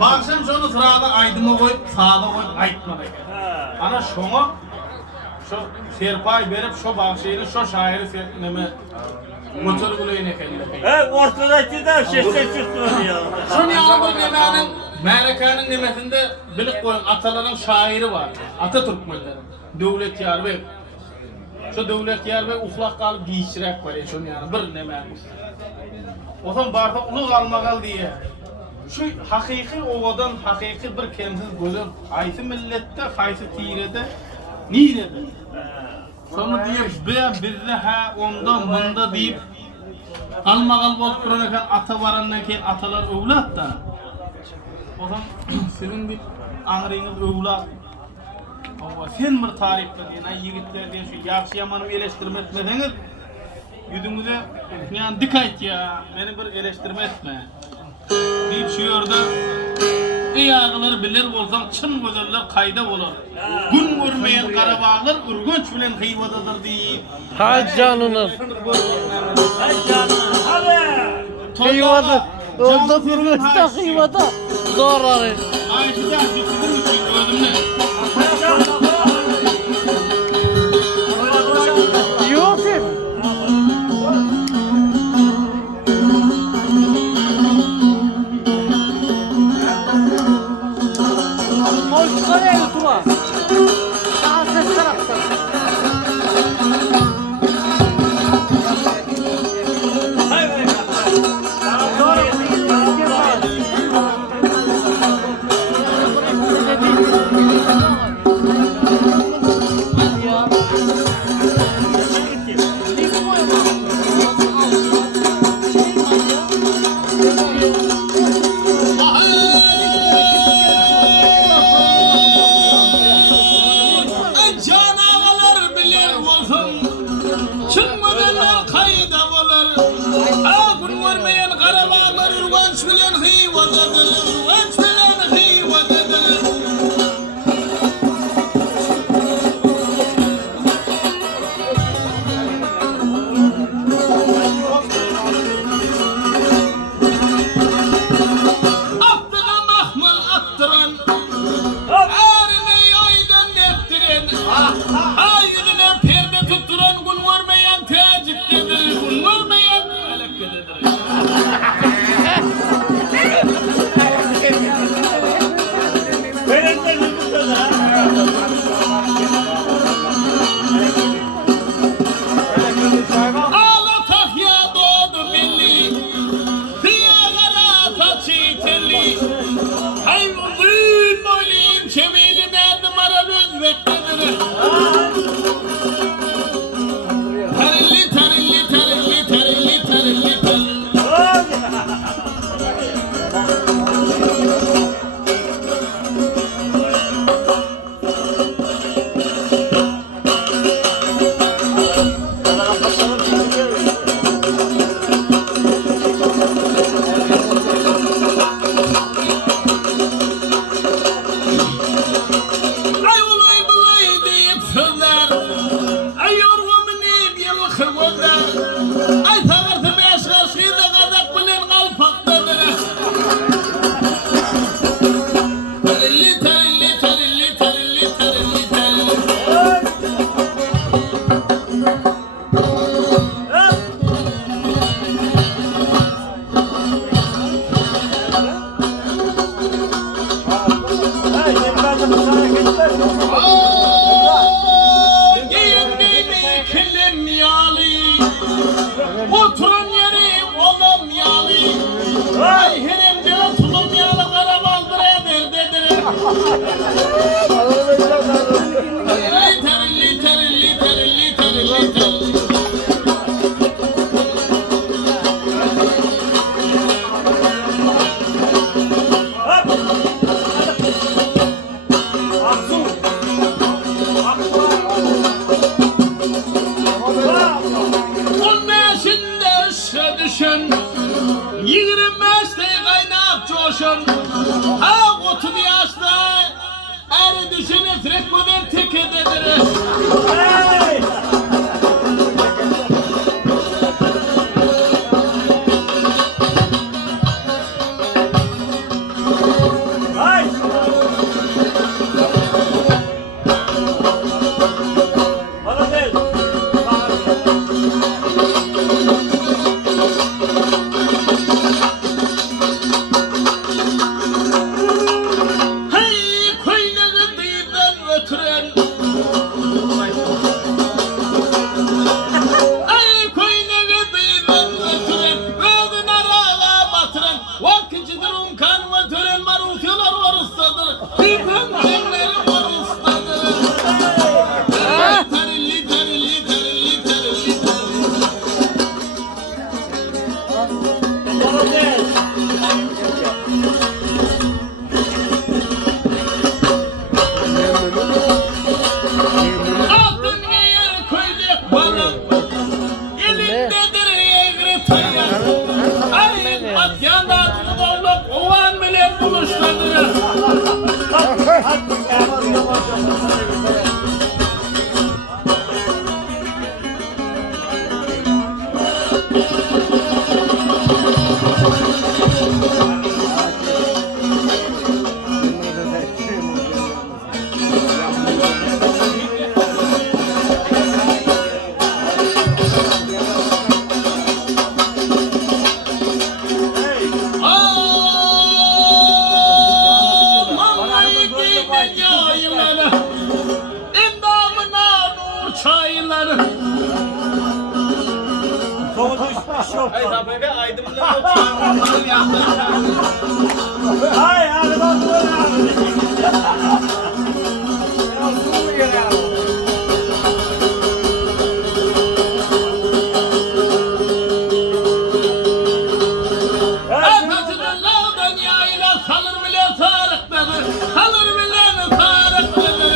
Bakşam şonu sırada aydıma koyup sağda koyup aytmadı. Ana şonu şu serpay berip şu bakşayını şu şairi neme motor gulayın ekeli. Ortadaki de sesler çıktı ya. Şunu yağmur nemenin Melekanın nimetinde bilik koyun ataların şairi var. Atatürkmenlerin. Devlet Yar Bey. Şu Devlet Yar Bey uxlaq kalıp giyişirek var ya şunu yani bir nemeğimiz. O zaman barda ulu kalmagal diye. Şu hakiki ovadan hakiki bir kendisiz gözüm. Haysi millette, haysi tirede, nirede. Sonra diye bizde ha ondan bunda deyip kalmagal bolup duran eken ata varandan keyin atalar övlat da. O zaman senin bir ağrıyınız övlat. Ama sen bir tarihte diyen yigitler diye şu yaxşı yamanı eleştirme etmediniz. Yüzünüze yani dikkat ya, beni bir eleştirme etme. Deyip şu yerde iyi ağaları bilir olsam çın güzeller kayda olur. Gün görmeyen Karabağlar ürgünç bilen hıyvadadır deyip. Ha canınız. Hay canım. Hadi. Hıyvadı. Orada ürgünçte hıyvada. Zor arayın. Ayşe de acıktığım için ödümle. Yok ki. Molçukları evi tuma. Daha ses tarafta. Canavarlar bilir olsun, çınmadanlar kayda olur. Ha gün görmeyen Karabağlar ürgünç bilen hıyvadadır, ürgünç bilen hıyvadadır. Attığa mahmal attıran, ağrını yaydan nettiren, ayını perde tutturan gün görmeyen teciktedir, gün görmeyen melekkededir. Benim de zımbırtı da. Ağlatak ya doğdu belli, diyagara saçı telli. Hay uzun boyluyum çemeli ben maral özbektedir. Tarilli tarilli tarilli tarilli tarilli tarilli. Ay ulay bulay deyip sözler, ay yorgun deyip yılkı gözler, ay sağırtı beş karşıyla kazak bilen kalpaktadır. Tarilli tarilli tarilli tarilli tarilli tarilli. Giyindiğimi kilim yağlı, oturun yeri oğlum yağlı. Ay heremde tulum yağlı Karabağlar ederdedir. Tarilli tarilli tarilli tarilli tarilli. On beşinde ışığa düşen, 25'te kaynap coşan. Ha 30 yaşta eri düşen efret kadar tekededir. kuşlanır. Vallahi giyme yayları, endamına nur çayları. Ay tabii aydınlığı Ay abi bak bu abi. Atasının lavdan yayla salır bile sarıkları, salır bile sarıkları.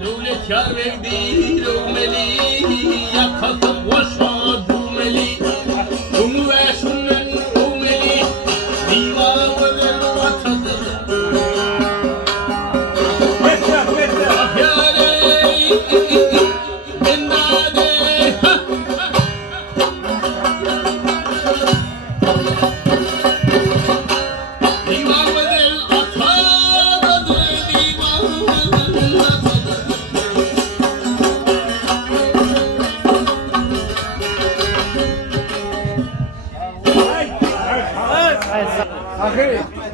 Devlet yar verdi rövmeli, yakası boşa durmeli. Bunu ve şundan rövmeli, divanı vatadır. Ah yâre, bennade. Divan bedel atadır, divan bedel atadır. Ay, ay, ay. Akı.